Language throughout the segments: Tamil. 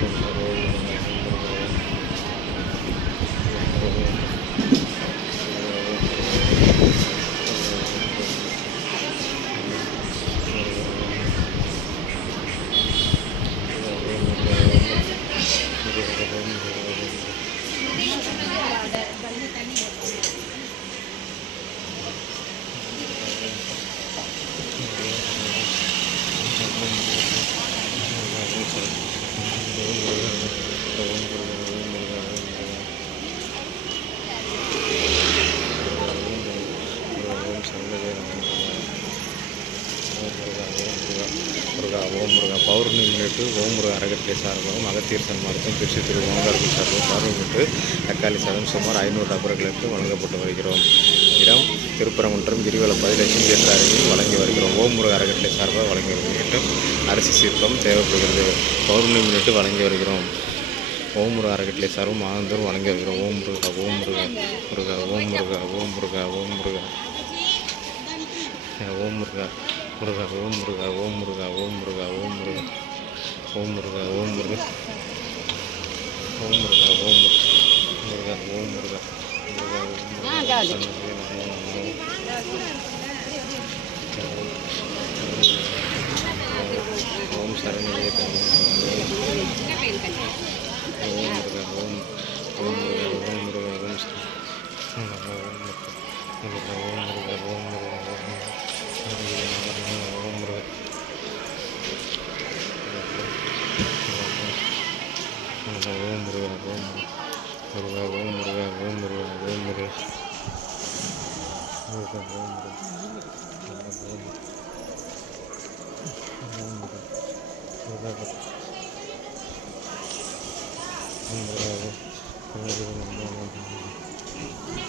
Gracias. முருகா ஓம் முருகா பௌர்ணமி முன்னிட்டு ஓம் முருகா அரகட்டை சார்பாகவும் அகத்தீர் சன்மார்க்கம் திருச்சி திரு ஓங்காரத்தில் சார்பும் பார்வையிட்டு தக்காளி சாதம் சுமார் ஐநூறு நபர்களுக்கு வழங்கப்பட்டு வருகிறோம். இடம் திருப்பரங்குன்றம் கிரிவலம் பதிலட்சம் என்ற அருகில் வழங்கி வருகிறோம். ஓம் முருகா அறக்கட்டளை சார்பாக வழங்கி வருகிறோம். அரிசி சீர்க்கம் தேவைப்படுகிறது. பௌர்ணமி முன்னிட்டு வழங்கி வருகிறோம். ஓம் முருகா அறக்கட்டளை சார்பும் மாதந்தோறும் வழங்கி வருகிறோம். ஓம் முருகா ஓம் முருகா முருகா ஓம் முருகா ஓம் முருகா ஓம் முருகா ஓம் முருகா Murga, murga, murga, murga, murga. Murga, murga. Murga, murga. Murga, murga. Murga, murga. ஓம் சரணியேதம் ஓம் முருகா ஓம் ஓம் முருகா ஓம் முருகா ஓம் முருகா ஓம் முருகா ஓம் முருகா ஓம் முருகா ஓம் முருகா ஓம் முருகா ஓம் முருகா ஓம் முருகா முருகா ஓம் முருகா ஓம் முருகா ஓம் முருகா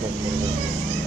con